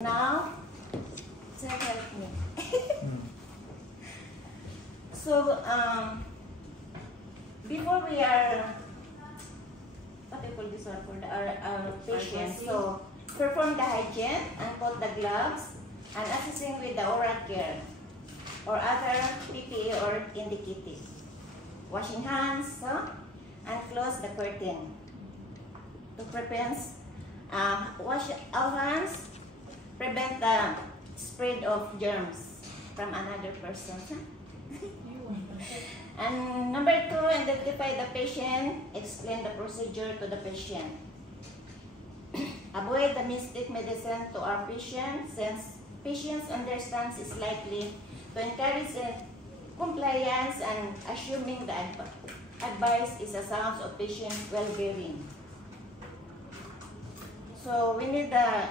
Now, so help me. So, before we are, what I call this one for our patients, so perform the hygiene and put the gloves and assisting with the oral care or other PPE or indicative. Washing hands, and close the curtain to prevent wash our hands. Prevent the spread of germs from another person. And number 2, identify the patient. Explain the procedure to the patient. Avoid the mistake medicine to our patient, since patients understands is likely to encourage compliance and assuming the advice is a sound of patient well-being. So we need the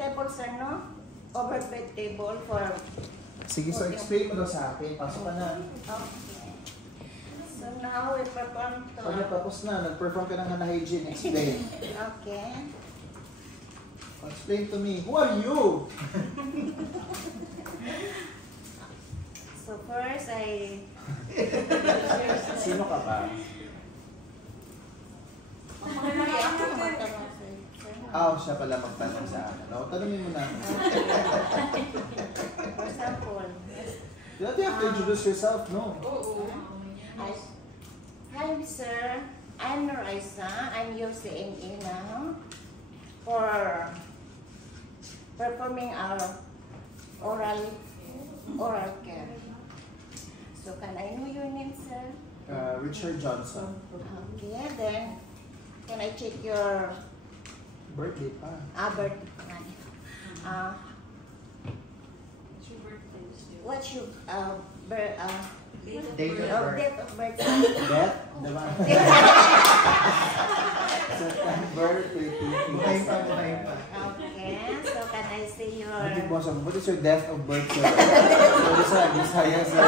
table, sir, no? Overbed table for... Sige, so explain mo daw sa akin. Pasok ka na. Okay. So now we perform to... Pag natapos na, nag-perform ka ng hand hygiene. Explain. Okay. Explain to me. Who are you? So first, Sino ka ba? Siya pala magtanong sa akin. No, tanongin mo na. For example, You have to introduce yourself, no? Hi, sir. I'm Noraisa. I'm your CNA now for performing our oral care. So can I know your name, sir? Richard Johnson. Okay, then can I check your Birthday pa. birthday? What's your Date of date birth. of birth? Death? Diba? September 30. Okay, so can I see your... What is your date of birth, sir? Sorry, sir. Bisaya, sir.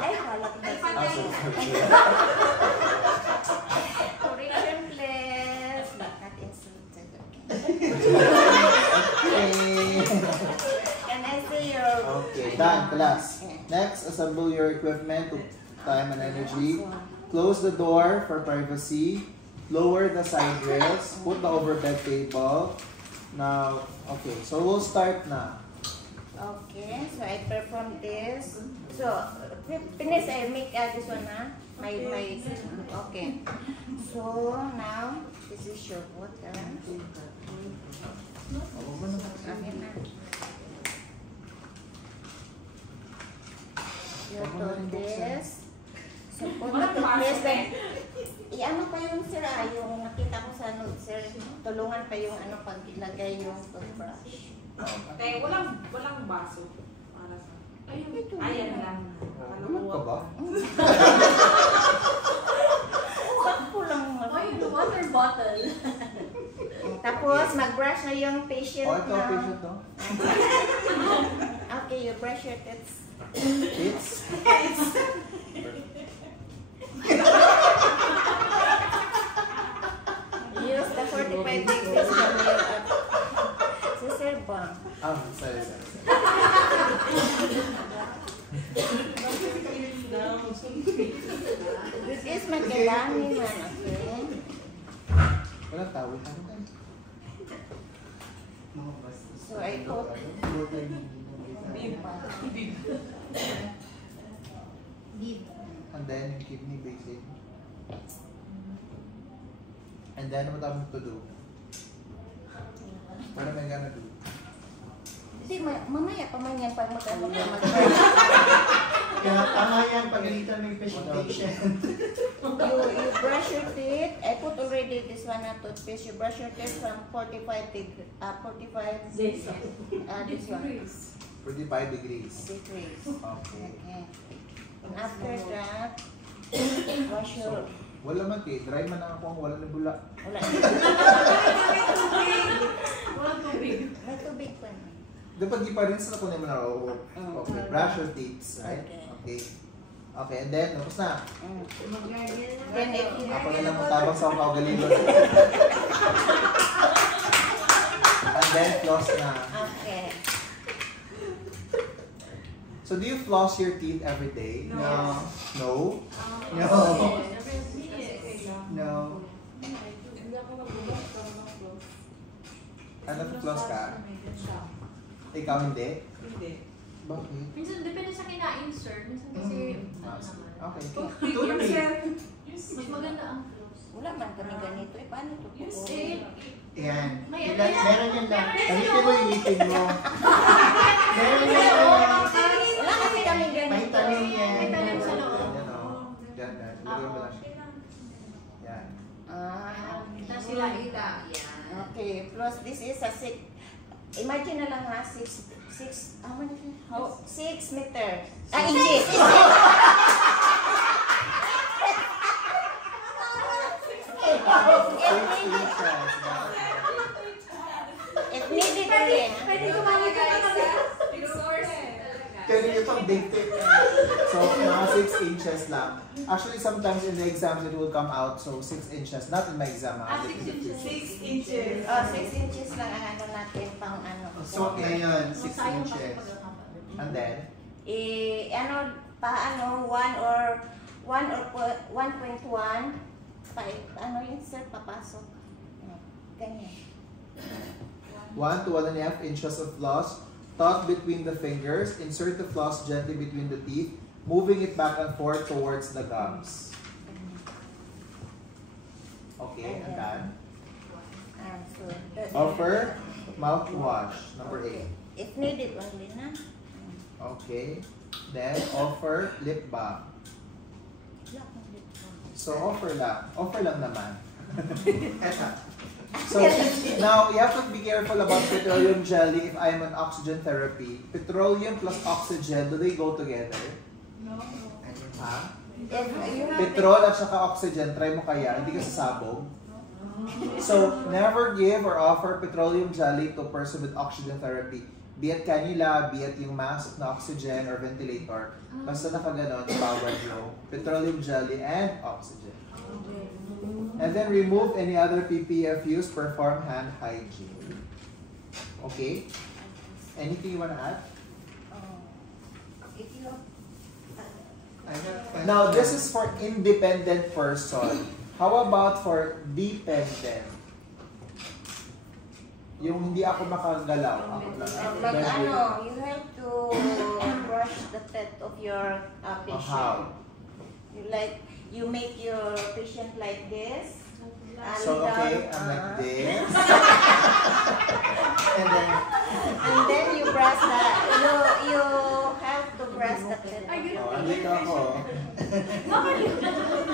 Ay, halap na siya. Correction, please. But not insulted. Can I see your... Okay, done, class. Next, assemble your equipment to time and energy. Close the door for privacy. Lower the side rails. Put the overbed table. Now, okay, so we'll start now. Okay, so I perform this. So, finish, I make this one, okay. So, now, this is your water. Okay na. You do this. So, put the toothpaste. Then, i-ano pa yung sir, yung nakita ko sa note, sir. Tulungan pa yung pag ilagay yung toothbrush. Okay, walang baso para sa... Ayan lang. Ano ka ba? Sakto lang. Water bottle. Tapos, mag-brush na yung patient Ito, na. patient, no? Okay, you brush your teeth. Kids? Use the 45 degrees camera. Si Sir Bang. Sorry. This is magkailangan man, okay? Walang tawid. So, I put And then yung kidney basic. And then what I'm to do? What am I gonna do? Hindi, mamaya pa man yan pag mag-ano ka Kaya tama yan pag later may patient. You brush your teeth. I put already this one na toothpaste. You brush your teeth from 45 degrees. 45 this one. 45 degrees. Decrease. Okay. Okay. And after that, wash your... Wala man kay, dry man ako ang wala na bula. Wala. Walang tubig. May tubig pa na. Dapat i-rinse na ko naman ako. Okay, brush your teeth, right? Okay. Okay, and then, tapos na. Then if you Ako na lang matabang sa akong kaugalingon. Then floss na. Okay. So do you floss your teeth every day? No. No? No. No. Hindi ako nag-vlog para mag-vlog. Ano floss ka? Ikaw hindi? Hindi. Bakit? Minsan, depende sa kinain, sir. Minsan kasi, ano naman. Okay. Toothpaste. Mas maganda ang close. Wala man kami ganito. Eh, paano ito? Yan. May- Meron yan lang. Gamitin mo yung ngipin mo. Meron yan lang. Wala kasi kami ganito. May tanim yan. May tanim sa loob. Yan o. Yan, yan. Ilagay mo lang siya. Yan. Tapos sila ita. Yan. Okay, plus this is a 6. Imagine na lang ha, 6 meters. Inches. It needed rin. Pwede kumali ka kami. Kaya itong dictate. So, mga 6 inches lang. Actually, sometimes in the exams, it will come out. So, 6 inches. Not in my exam. 6 inches. 6 inches. 6 inches lang ang ano natin pang ano. So, ngayon, 6 Sayang pa inches. kapag ang haba. And then, Paano 1 or 1.1 ano yun sir, papasok. Ganyan. 1 to 1.5 inches of floss. Tuck between the fingers. Insert the floss gently between the teeth, moving it back and forth towards the gums. Okay, and then offer mouthwash, number 8. If needed only na. Okay, then offer lip balm. So offer lang naman. So now you have to be careful about petroleum jelly if I'm on oxygen therapy. Petroleum plus oxygen, do they go together? No. Ha? If you have Petrol at saka oxygen, try mo kaya, hindi ka sasabog. So, never give or offer petroleum jelly to a person with oxygen therapy. Be it cannula, be it yung mask na oxygen or ventilator. Basta nakaganon, powered low. Petroleum jelly and oxygen. And then remove any other PPF used, perform hand hygiene. Okay? Anything you want to add? if you I have Now, this is for independent person. How about for dependent? Yung hindi ako makagalaw. Ako lang. you have to brush the teeth of your patient. How? You make your patient like this. So, okay, I'm like this. And then you brush you have to brush the teeth of your Oh, andito ako. patient. Ano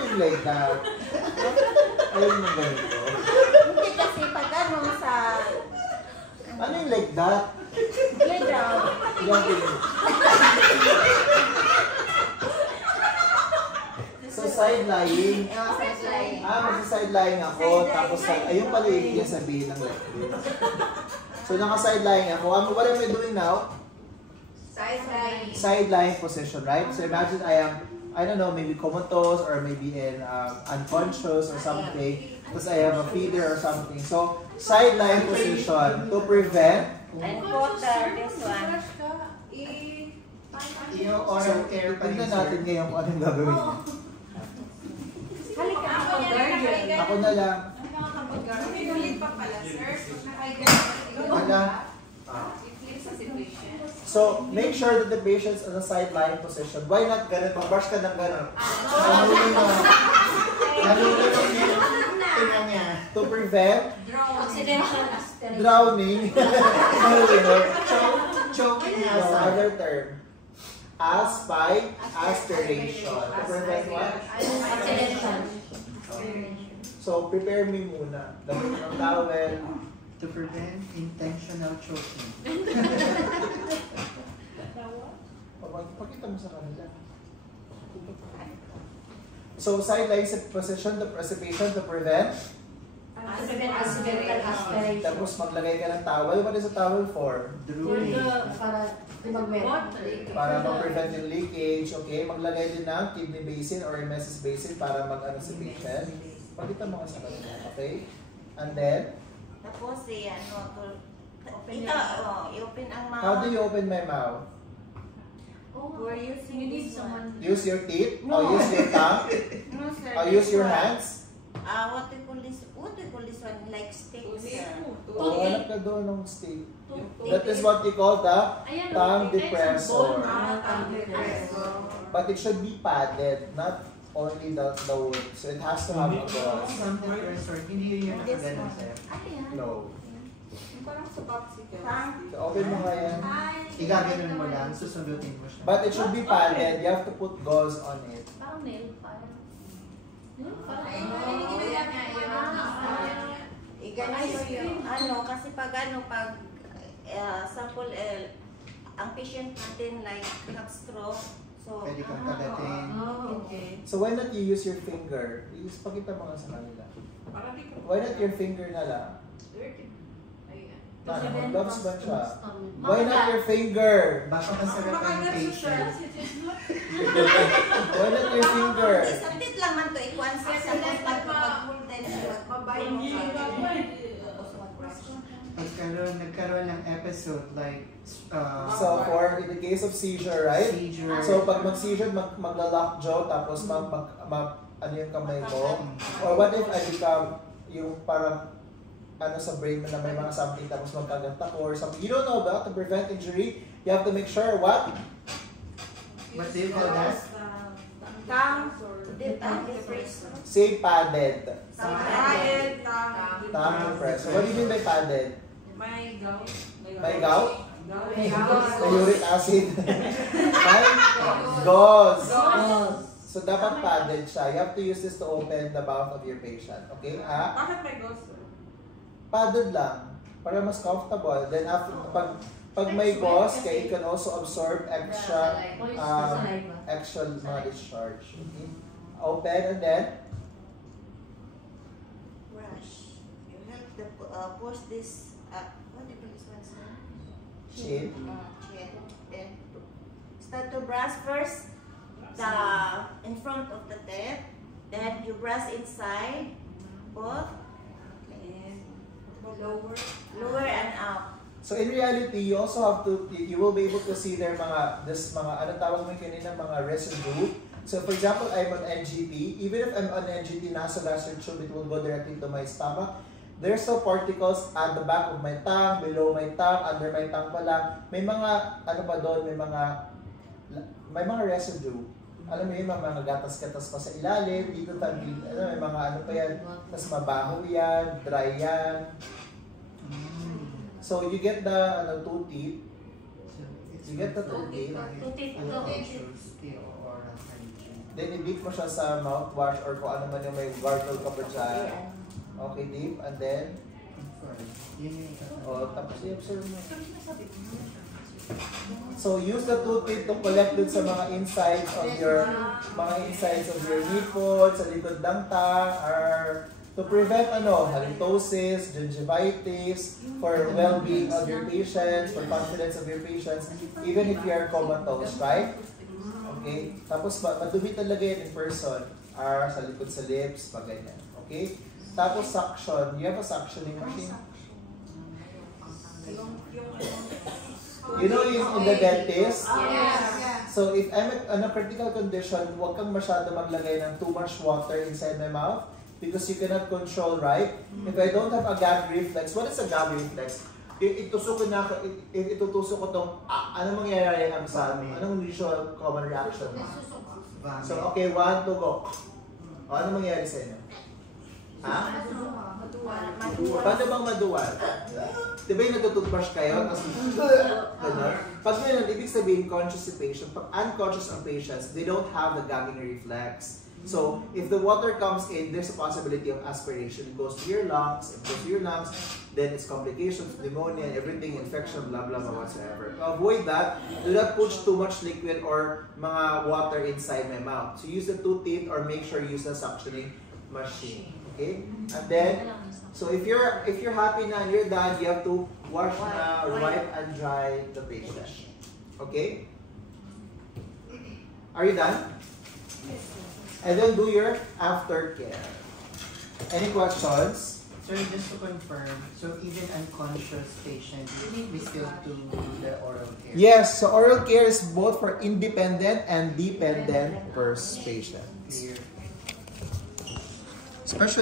yung like that? Ayun yung ganito. Hindi kasi pag ano sa Ano yung like that? lay down. Yung tingin. So, side lying. Side lying. Magsa-side lying ako. Tapos, ayun pala yung ibig sabihin ng like this. So, naka-side lying ako. What am I doing now? Side lying. Side lying position, right? So, imagine I am, I don't know, maybe comatose or maybe in unconscious or something. Tapos I have a feeder or something. So, side lying position to prevent. And put this one. yung oral care pa rin, Tignan natin sir. ngayon kung anong gagawin niya. Halika Ako na. yan, Ako na lang. Pinulit pa pala, sir. Wala. So, make sure that the patient's on a side lying position. Why not ganun? Pag-brush ka ng ganun. Nalulunod. Nalulunod yung tinga niya. To prevent Accidental drowning. Nalulunod. Choking No, hazard. other term. Aspiration. To prevent what? Accidental. So, prepare me muna. Damit ng towel. To prevent intentional choking. Pakita mo sa kanila. So, side lying position, the precipitation to prevent. Accidental aspiration. Tapos maglagay ka ng towel. What is a towel for? Drooling. Para mag-water. Para ma-prevent yung leakage. Okay, maglagay din ng kidney basin or emesis basin para mag-ano sa patient. Pakita mo ka sa kanila. Okay? And then, Tapos Ito, i-open ang mouth. How do you open my mouth? Oh, We're using you need this someone. Use your teeth? No. Or use your tongue? No, sir. Or this use your one. hands? What we call this? What we call this one? Like stick, sir. O, hanap ka doon ng stick. Toothpick. That is what you call the Ayan, tongue okay. depressor. Tongue depressor. But it should be padded, not only the wood. So it has to have a gauze. Some depressor, hindi yun This nakaganon one. sir. Ayan. No. Parang sa popsicle. So open mo nga yan. Igaganon mo lang, susundutin mo siya. But it should be padded. You have to put gauze on it. Parang nail file. Nail Ay, file. Iganito yung ano, kasi pag sample, ang patient natin like have stroke, so Pwede kang kagatin. Oh, okay. So why not you use your finger? Pakita mo nga sa kanila. Parang di ko. Why not your finger na lang? Kasi Ano, then, gloves ba siya? custom. Why not your finger? Baka masarap ang patient. Why not your finger? Isapit lang man to, ikuan sa pag-hold din siya. Nagkaroon ng episode like So for in the case of seizure, right? seizure. So pag mag-seizure, magla-lock jaw, tapos ano yung kamay mo? Or what if I become yung parang ano sa brain mo na may mga something tapos magkaganta ko or something. You don't know about to prevent injury. You have to make sure what? What do you call that? Tongue depressor. Say padded. Padded, Tongue depressor. What do you mean by padded? May gout. May gout? May gout. May uric acid. May gauze. So dapat padded siya. You have to use this to open the mouth of your patient. Okay? Bakit may gout, sir? Padded lang para mas comfortable. Then after pag may gauze, kaya you can also absorb extra mga discharge. Okay? Open and then Brush. You have to push this, what do you call this one, sir? chin. Chin. Then start to brush first in front of the teeth. Then you brush inside both. Lower and out. So in reality, you also have to, you will be able to see their mga ano tawag mo kanina, mga residue. So for example, I'm on NGT. Even if I'm on NGT, nasogastric tube, it will go directly to my stomach. There's still particles at the back of my tongue, below my tongue, under my tongue pa lang. May mga, ano pa doon, may mga residue. Alam mo yun, mga gatas-gatas pa sa ilalim, dito tabi, may mga ano pa yan, tas mabaho yan, dry yan. So you get the two teeth. You get the two teeth. Then i-dip mo siya sa mouthwash or kung ano man yung may gargle ka pa dyan. Okay, dip. And then, tapos i-observe mo. So use the toothpick to collect dun sa mga insides of your nipple, sa likod ng tongue, or to prevent halitosis, gingivitis, for well-being of your patients, for confidence of your patients, even if you are comatose, right? Okay? Tapos madumi talaga yan in person, or sa likod sa lips, pag ganyan. Okay? Tapos suction. You have a suctioning machine? You know in the dentist? So if I'm in a critical condition, huwag kang masyado maglagay ng too much water inside my mouth because you cannot control, right? If I don't have a gag reflex, what is a gag reflex? Itutusok ko itong, anong mangyayari ang sa amin? Anong usual common reaction? So okay, 1, 2, go. O, anong mangyayari sa inyo? Ha? Paano bang maduwal? Diba yung natututbrush kayo? Tapos, gano'n? Pag gano'n, ibig sabihin, conscious si patient. Pag unconscious ang patients, they don't have the gagging reflex. So, if the water comes in, there's a possibility of aspiration. It goes to your lungs, then it's complications, pneumonia, everything, infection, blah, blah, blah, whatsoever. To avoid that, do not push too much liquid or mga water inside my mouth. So, use the two teeth or make sure you use the suctioning machine. Okay? And then, so if you're happy na and you're done, you have to wash na, wipe and dry the patient. Okay? Are you done? And then do your aftercare. Any questions? Sir, just to confirm, so even unconscious patient, we still do the oral care? Yes, so oral care is both for independent and dependent PERS patients. Clear. Especially